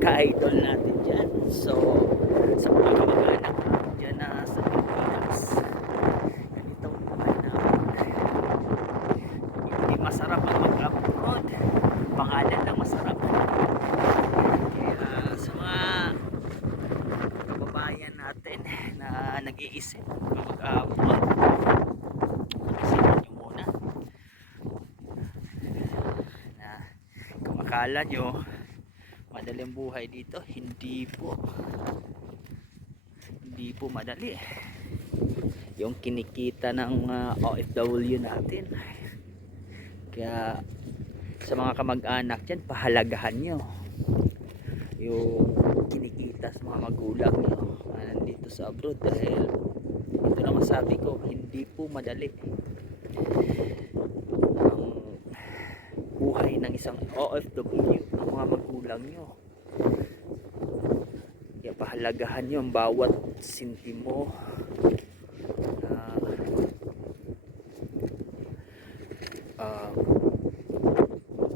ka-idol natin dyan. So, sa mga kamag-anak dyan na sa Pilipinas. Ganito ang buhay. Hindi masarap ang mag-abroad. Pangalan lang masarap. Kaya sa mga kababayan natin na nag-iisip na kung akala nyo madaling buhay dito, hindi po. Hindi po madali. Yung kinikita ng uh, OFW natin. Kaya sa mga kamag-anak dyan, pahalagahan nyo yung kinikita sa mga magulang nyo na nandito sa abroad dahil ito na masabi ko hindi po madali buhay ng isang OFW ng mga magulang nyo. Kaya pahalagahan nyo ang bawat sintimo na ah,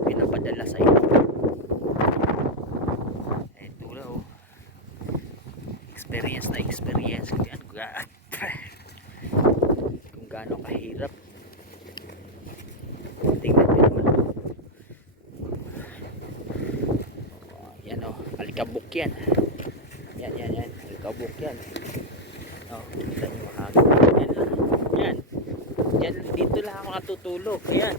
pinapadala sa inyo. Eh tula oh. Experience na experience. Ko yan kung ga- kung gaano kahirap tingnan nyo naman oh, yan oh yan. Yan yan yan. Alikabok yan. Oh kita nyo hangin yan lang. Yan. Yan dito lang ako natutulog. Ayan. Ayan,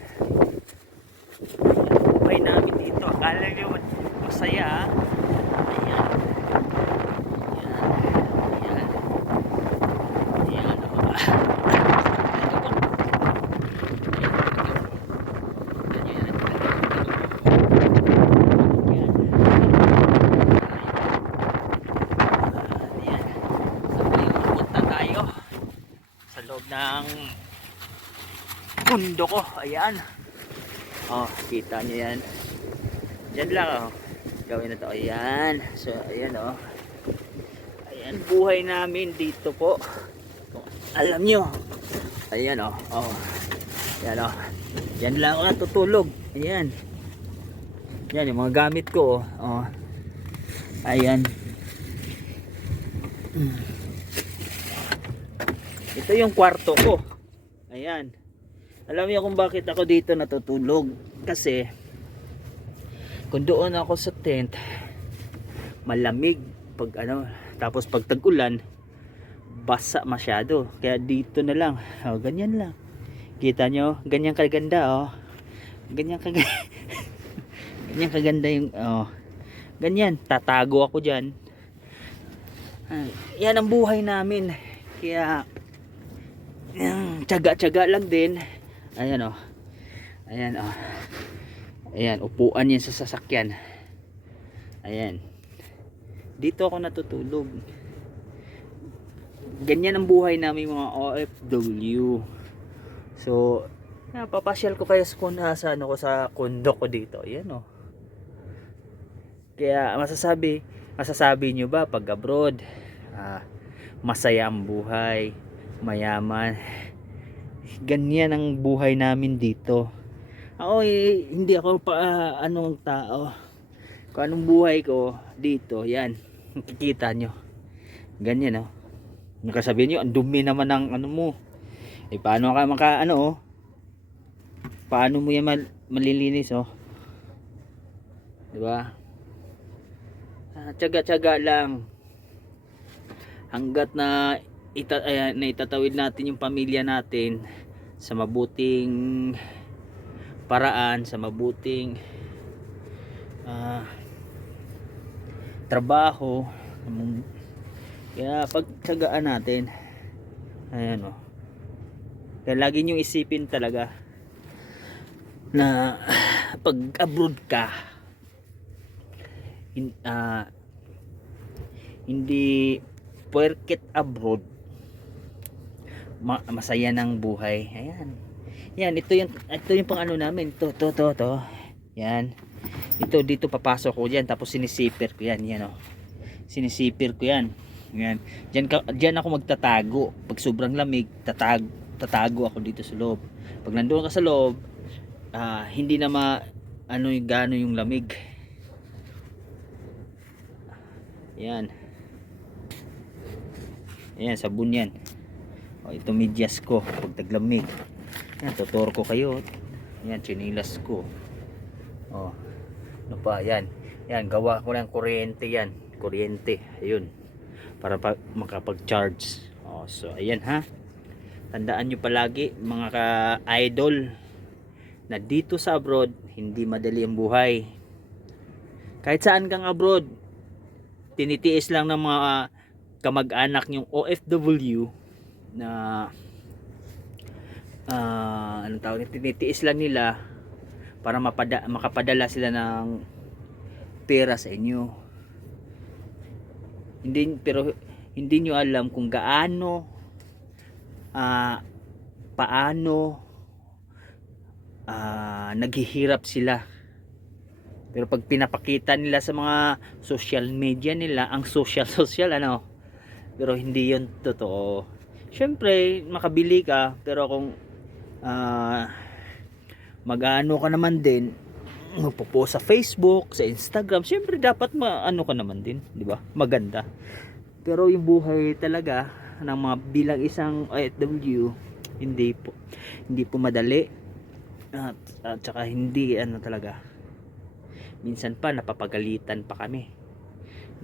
buhay namin dito. Akala nyo masaya ah Ayan. Ayan. Ayan. loob ng mundo ko. Ayan. Oh, kita nyo yan. Diyan lang oh. Gawin na to. Ayan. So, ayan oh. Ayan, buhay namin dito po. Alam nyo. Ayan oh. Oh. Ayan oh. Yan lang ako natutulog. Ayan. Yan yung mga gamit ko oh. oh. Ayan. Hmm. Ito yung kwarto ko. Ayan. Alam niyo kung bakit ako dito natutulog? Kasi kung doon ako sa tent, malamig pag ano, tapos pag tag-ulan, basa masyado. Kaya dito na lang. Oh, ganyan lang. Kita nyo? Ganyan kaganda oh. Ganyan kaganda. ganyan kaganda yung oh. Ganyan, tatago ako diyan. yan ang buhay namin. Kaya tiyaga-tiyaga lang din. Ayan oh. Ayan oh. Ayan, upuan yan sa sasakyan. Ayan. Dito ako natutulog. Ganyan ang buhay namin mga OFW. So, napapasyal ko kaya sa kung sa ano ko sa kondo ko dito. Ayan oh. Kaya masasabi, masasabi nyo ba pag abroad, ah, masaya ang buhay, mayaman. Ganyan ang buhay namin dito. Ako eh, hindi ako pa ah, anong tao. Kung anong buhay ko dito, yan. Kikita nyo. Ganyan oh. Nakasabihin nyo, ang dumi naman ng ano mo. Eh paano ka maka ano oh. Paano mo yan mal- malilinis oh. 'Di ba? Ah, tiyaga-tiyaga lang. Hanggat na ita ay, na itatawid natin yung pamilya natin sa mabuting paraan, sa mabuting ah, trabaho. Kaya pagtsagaan natin. Ayan oh. Kaya lagi nyo isipin talaga na pag abroad ka in, ah, hindi porket abroad ma- masaya ng buhay. Ayan. Yan ito yung ito yung pang ano namin. To to to to yan ito dito papasok ko diyan tapos sinisipir ko yan. Yan oh. Sinisipir ko yan. Yan diyan diyan ako magtatago. Pag sobrang lamig tatag tatago ako dito sa loob. Pag nandoon ka sa loob ah, hindi na ma ano yung gano yung lamig. Yan yan sabon yan o, ito medyas ko pag taglamig. Yan tutor ko kayo. Yan chinilas ko. O ano pa yan. Yan gawa ko ng kuryente yan. Kuryente ayun. Para pa, makapag charge o, so ayan ha? Tandaan nyo palagi mga ka-idol na dito sa abroad hindi madali ang buhay. Kahit saan kang abroad tinitiis lang ng mga kamag-anak yung OFW na ah anong tawag tinitiis lang nila para mapada, makapadala sila ng pera sa inyo. Hindi pero hindi nyo alam kung gaano ah paano ah naghihirap sila. Pero pag pinapakita nila sa mga social media nila ang social social ano? Pero hindi yun totoo syempre makabili ka pero kung ah mag-ano ka naman din magpo-post sa Facebook, sa Instagram, syempre dapat maano ka naman din, di ba? Maganda. Pero yung buhay talaga ng mga bilang isang OFW, hindi po hindi po madali. At, at saka hindi ano talaga. Minsan pa napapagalitan pa kami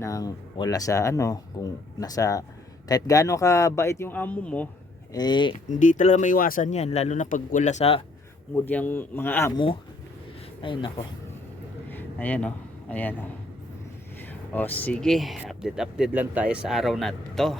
nang wala sa ano, kung nasa kahit gaano ka bait yung amo mo, eh hindi talaga maiwasan 'yan lalo na pag wala sa mood yung mga amo. Ayun nako. Ayan oh. Ayan oh. O sige. Update update lang tayo sa araw na to